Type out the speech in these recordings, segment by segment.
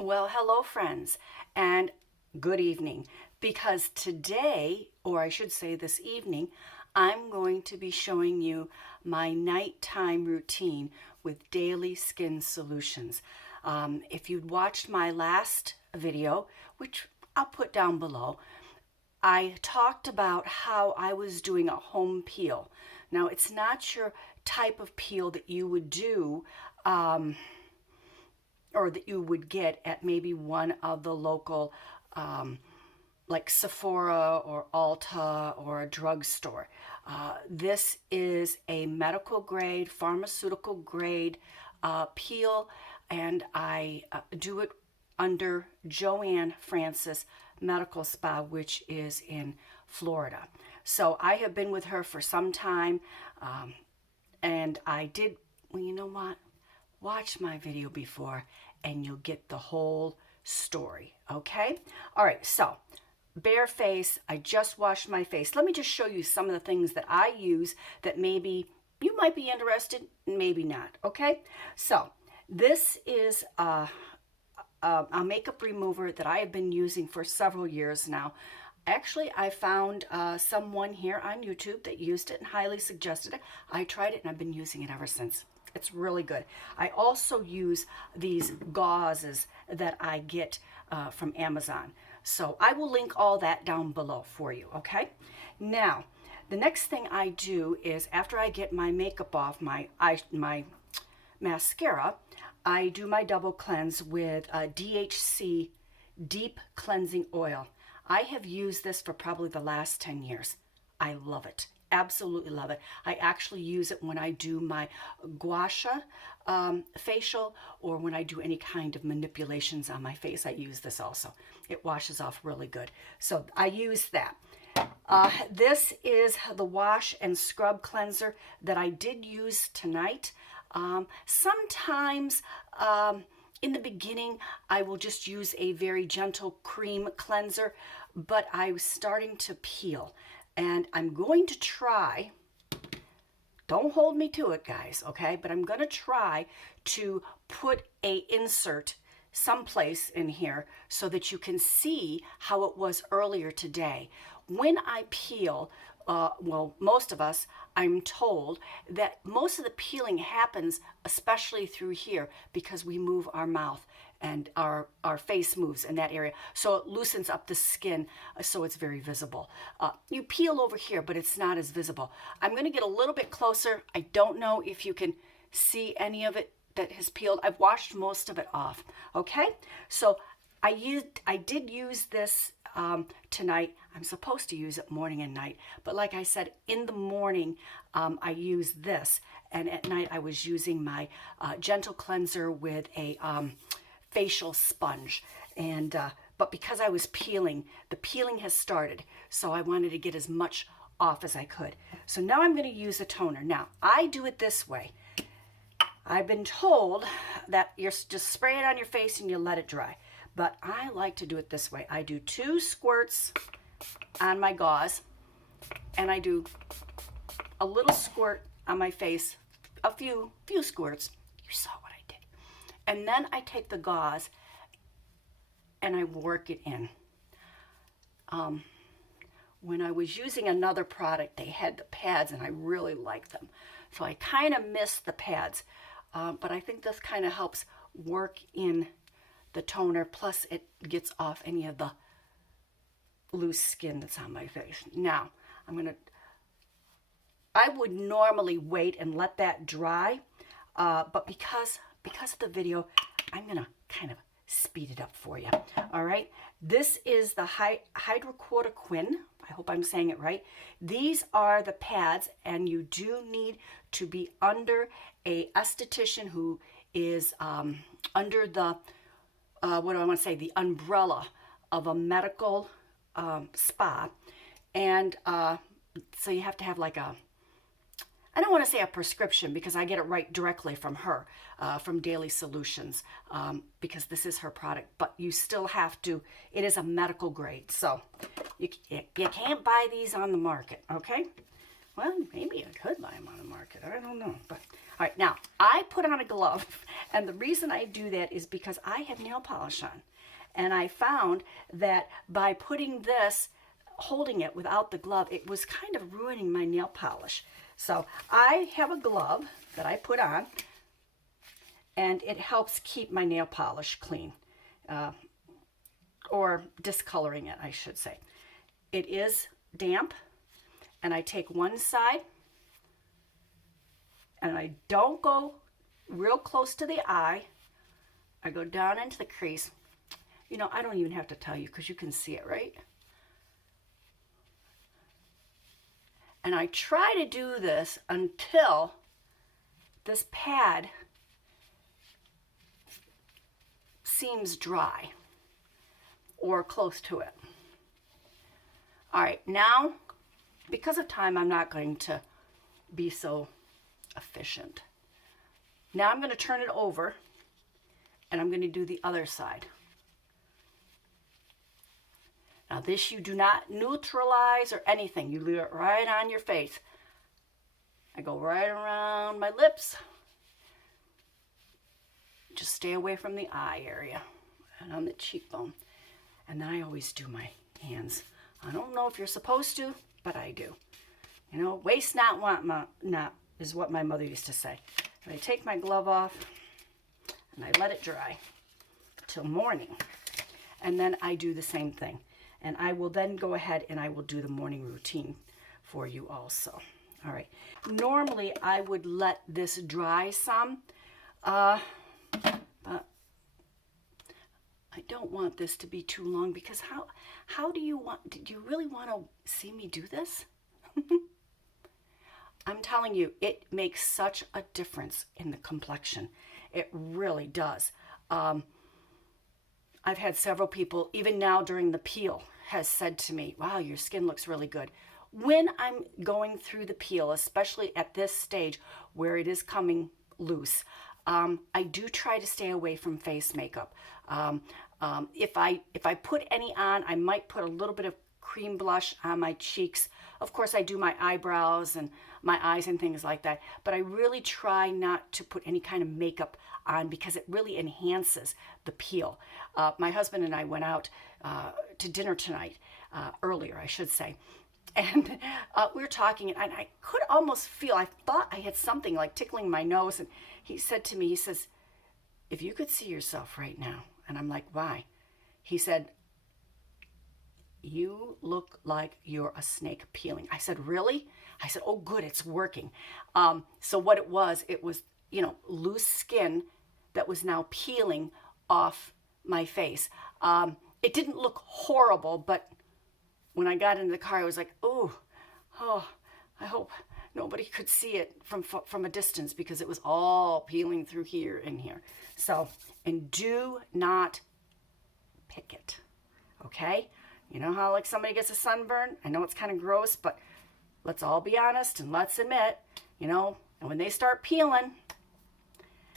Well, hello, friends, and good evening. Because today, or I should say this evening, I'm going to be showing you my nighttime routine with daily skin solutions. If you'd watched my last video, which I'll put down below, I talked about how I was doing a home peel. Now, it's not your type of peel that you would do or that you would get at maybe one of the local like Sephora or Ulta or a drugstore. This is a medical grade, pharmaceutical grade peel, and I do it under JoAnn Francis Medical Spa, which is in Florida. So I have been with her for some time, and I did, well, you know what? Watch my video before and you'll get the whole story, okay? All right, so bare face, I just washed my face. Let me just show you some of the things that I use that maybe you might be interested, maybe not, okay? So this is a makeup remover that I have been using for several years now. Actually, I found someone here on YouTube that used it and highly suggested it. I tried it and I've been using it ever since. It's really good. I also use these gauzes that I get from Amazon. So I will link all that down below for you, okay? Now, the next thing I do is after I get my makeup off, my mascara, I do my double cleanse with DHC Deep Cleansing Oil. I have used this for probably the last 10 years. I love it. Absolutely love it. I actually use it when I do my gua sha facial or when I do any kind of manipulations on my face. I use this also. It washes off really good. So I use that. This is the wash and scrub cleanser that I did use tonight. Sometimes in the beginning, I will just use a very gentle cream cleanser, but I was starting to peel. And I'm going to try, don't hold me to it, guys, okay? But I'm going to try to put a insert someplace in here so that you can see how it was earlier today. When I peel, well, most of us, I'm told that most of the peeling happens especially through here because we move our mouth and our face moves in that area. So it loosens up the skin so it's very visible. You peel over here, but it's not as visible. I'm gonna get a little bit closer. I don't know if you can see any of it that has peeled. I've washed most of it off, okay? So I did use this tonight. I'm supposed to use it morning and night, but like I said, in the morning I use this, and at night I was using my gentle cleanser with a facial sponge. And but because I was peeling, the peeling has started, so I wanted to get as much off as I could. So now I'm going to use a toner. Now I do it this way. I've been told that you're just spray it on your face and you let it dry, but I like to do it this way. I do 2 squirts on my gauze, and I do a little squirt on my face, a few squirts. You saw what I did. And then I take the gauze and I work it in. When I was using another product, they had the pads and I really liked them. So I kind of missed the pads, but I think this kind of helps work in the toner, plus it gets off any of the loose skin that's on my face. Now, I would normally wait and let that dry, but because of the video, I'm gonna kind of speed it up for you. All right, this is the hydrocortisone. I hope I'm saying it right. These are the pads, and you do need to be under a esthetician who is under the what do I want to say, the umbrella of a medical spa, and so you have to have like a, I don't want to say a prescription because I get it right directly from her, from Daily Solutions, because this is her product, but you still have to, it is a medical grade, so you can't buy these on the market, okay? Well, maybe I could buy them on the market, I don't know, but All right, now I put on a glove, and the reason I do that is because I have nail polish on. And I found that by putting this, holding it without the glove, it was kind of ruining my nail polish. So I have a glove that I put on, and it helps keep my nail polish clean, or discoloring it, I should say. It is damp, and I take one side, and I don't go real close to the eye. I go down into the crease. You know, I don't even have to tell you because you can see it, right? And I try to do this until this pad seems dry or close to it. All right, now, because of time, I'm not going to be so efficient. Now I'm going to turn it over, and I'm going to do the other side. Now this you do not neutralize or anything. You leave it right on your face. I go right around my lips. Just stay away from the eye area and on the cheekbone. And then I always do my hands. I don't know if you're supposed to, but I do. You know, waste not, want not, is what my mother used to say. And I take my glove off and I let it dry till morning. And then I do the same thing. And I will then go ahead and I will do the morning routine for you also. All right. Normally I would let this dry some, but I don't want this to be too long, because how do you really want to see me do this? I'm telling you, it makes such a difference in the complexion. It really does. I've had several people, even now during the peel, has said to me, wow, your skin looks really good. When I'm going through the peel, especially at this stage where it is coming loose, I do try to stay away from face makeup. If I put any on, I might put a little bit of cream blush on my cheeks. Of course, I do my eyebrows and my eyes and things like that, but I really try not to put any kind of makeup on because it really enhances the peel. My husband and I went out to dinner tonight, earlier, I should say, and we were talking, and I could almost feel, I thought I had something like tickling my nose, and he said to me, he says, if you could see yourself right now, and I'm like, why? He said, you look like you're a snake peeling. I said, really? I said, oh, good, it's working. So what it was, you know, loose skin that was now peeling off my face. It didn't look horrible, but when I got into the car, I was like, oh, I hope nobody could see it from a distance, because it was all peeling through here and here. So, and do not pick it, okay? You know how like somebody gets a sunburn? I know it's kind of gross, but let's all be honest and let's admit, you know, and when they start peeling,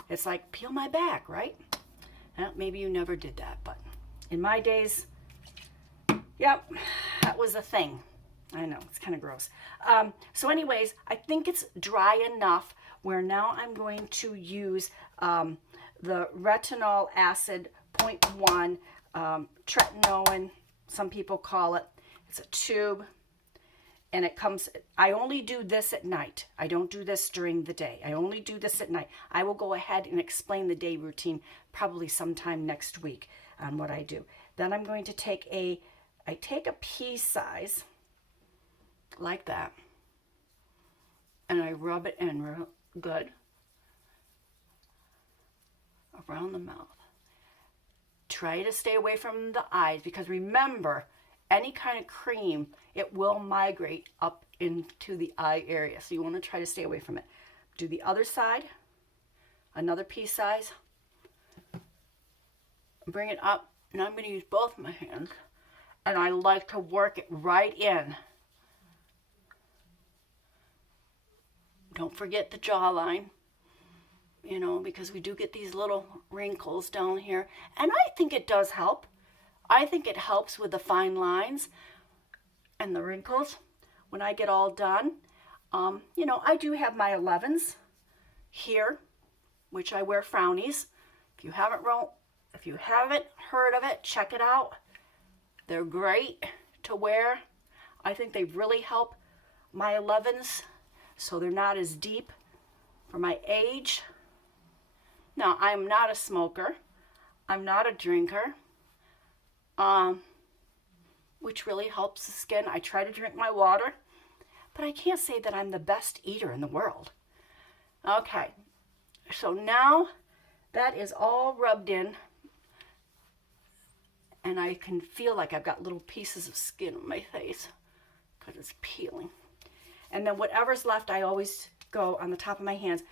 it's like, peel my back, right? Well, maybe you never did that, but in my days, yep, that was a thing. I know, it's kind of gross. So anyways, I think it's dry enough where now I'm going to use the retinol acid 0.1 tretinoin, some people call it. It's a tube, and it comes, I only do this at night. I don't do this during the day. I only do this at night. I will go ahead and explain the day routine probably sometime next week on what I do. Then I'm going to take I take a pea size like that, and I rub it in real good around the mouth. Try to stay away from the eyes, because remember, any kind of cream, it will migrate up into the eye area. So you want to try to stay away from it. Do the other side, another pea size. Bring it up. Now I'm going to use both my hands, and I like to work it right in. Don't forget the jawline, you know, because we do get these little wrinkles down here. And I think it does help. I think it helps with the fine lines and the wrinkles when I get all done. You know, I do have my 11s, here, which I wear frownies. If you haven't heard of it, check it out. They're great to wear. I think they really help my 11s, so they're not as deep for my age. Now, I'm not a smoker. I'm not a drinker, which really helps the skin. I try to drink my water, but I can't say that I'm the best eater in the world. Okay, so now that is all rubbed in, and I can feel like I've got little pieces of skin on my face because it's peeling. And then whatever's left, I always go on the top of my hands.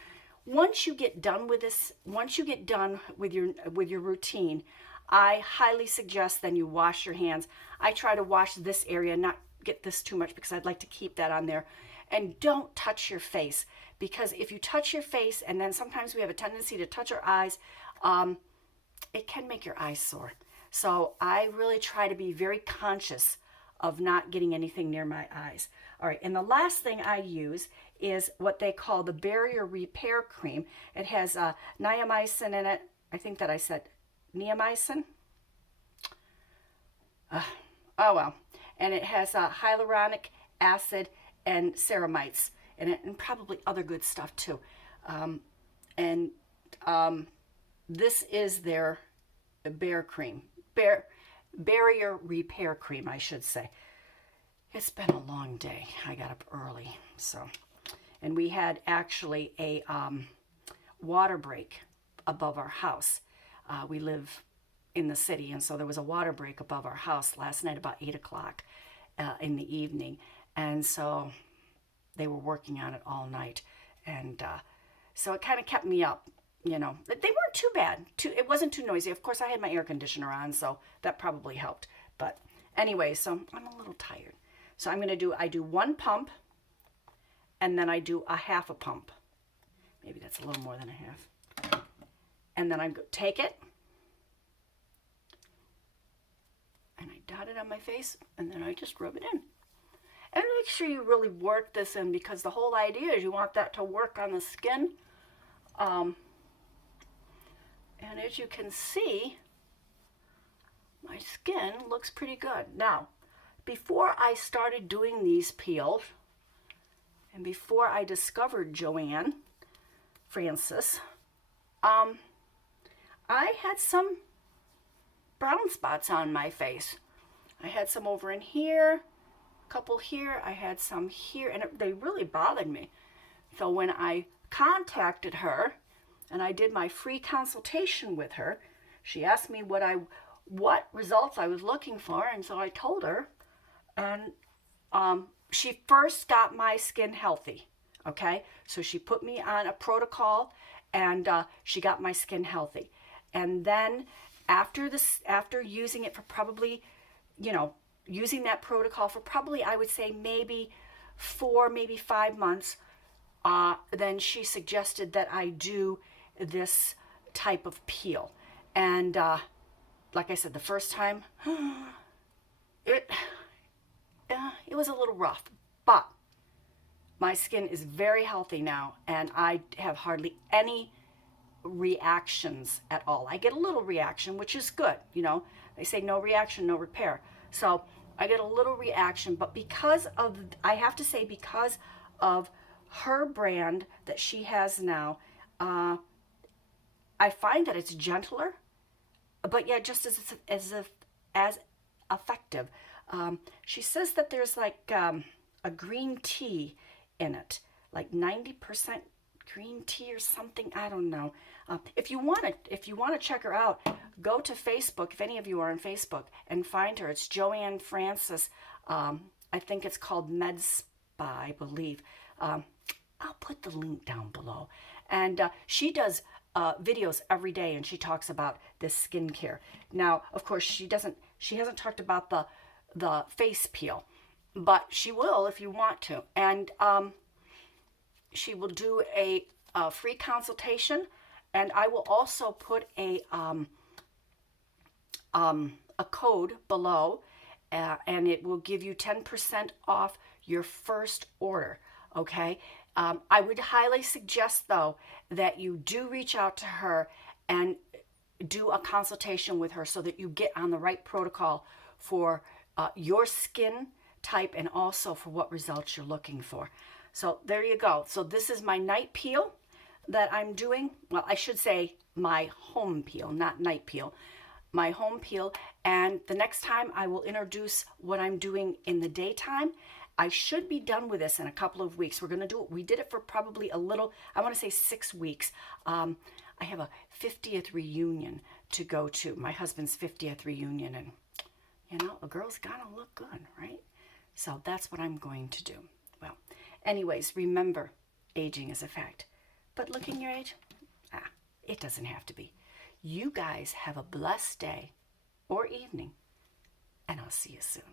Once you get done with this, once you get done with your routine, I highly suggest then you wash your hands. I try to wash this area, not get this too much because I'd like to keep that on there. And don't touch your face, because if you touch your face, and then sometimes we have a tendency to touch our eyes, it can make your eyes sore. So I really try to be very conscious of not getting anything near my eyes. All right, and the last thing I use is what they call the barrier repair cream. It has niamycin in it. I think that I said neomycin. Oh well. And it has hyaluronic acid and ceramides in it, and probably other good stuff too. This is their barrier repair cream, I should say. It's been a long day. I got up early, and we had actually a water break above our house. We live in the city, and so there was a water break above our house last night about 8 o'clock in the evening, and so they were working on it all night, and so it kind of kept me up. You know, they weren't too bad. It wasn't too noisy. Of course, I had my air conditioner on, so that probably helped. But anyway, so I'm a little tired. So I do one pump, and then I do a half a pump. Maybe that's a little more than a half. And then I take it, and I dot it on my face, and then I just rub it in. And make sure you really work this in, because the whole idea is you want that to work on the skin. And as you can see, my skin looks pretty good. Now, before I started doing these peels, and before I discovered JoAnn Francis, I had some brown spots on my face. I had some over in here, a couple here, I had some here, and they really bothered me. So when I contacted her, and I did my free consultation with her, she asked me what results I was looking for, and so I told her, and she first got my skin healthy, okay? So she put me on a protocol, and she got my skin healthy. And then after using it for probably, using that protocol for probably, I would say maybe 4, maybe 5 months, then she suggested that I do this type of peel. And like I said, the first time, it was a little rough, but my skin is very healthy now, and I have hardly any reactions at all. I get a little reaction, which is good. They say no reaction, no repair. So I get a little reaction, but I have to say, because of her brand that she has now, I find that it's gentler, but yet just as effective. She says that there's like a green tea in it, like 90% green tea or something. I don't know. If you want to check her out, go to Facebook. If any of you are on Facebook, and find her. It's JoAnn Francis. I think it's called Med Spa, I believe. I'll put the link down below. And she does videos every day, and she talks about this skincare. Now, of course, she hasn't talked about the face peel, but she will if you want to. And she will do a free consultation, and I will also put a code below, and it will give you 10% off your first order. Okay, I would highly suggest, though, that you do reach out to her and do a consultation with her so that you get on the right protocol for your skin type and also for what results you're looking for. So there you go. So this is my night peel that I'm doing. Well, I should say my home peel, not night peel. My home peel. And the next time I will introduce what I'm doing in the daytime. I should be done with this in a couple of weeks. We're going to do it. We did it for probably a little, I want to say 6 weeks. I have a 50th reunion to go to, my husband's 50th reunion. And, you know, a girl's got to look good, right? So that's what I'm going to do. Well, anyways, remember, aging is a fact. But looking your age, it doesn't have to be. You guys have a blessed day or evening, and I'll see you soon.